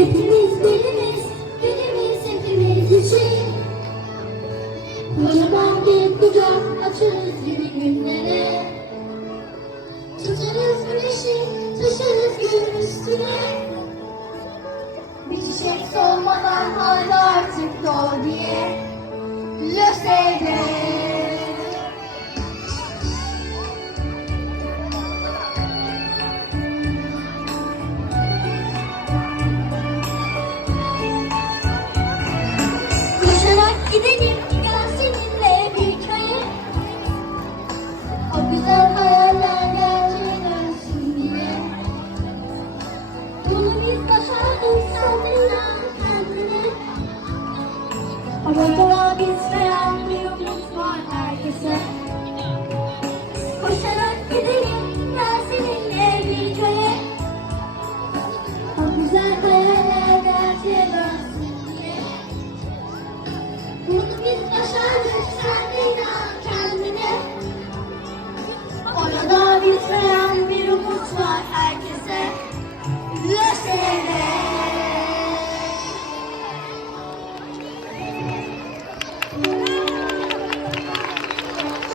Hepimiz delimiz, delimiz hepimiz için. Kocaman bir kucak açarız yeni günlere. Tutarız güneşi, taşırız gölün üstüne. Bir çiçek solmadan hala artık doğ diye. Löseyde. Gidelim gel seninle bir köye. O güzel hayaller gerçeğe dönsün diye. Bunu biz başardık sanırım kendine. Ama biz beraber.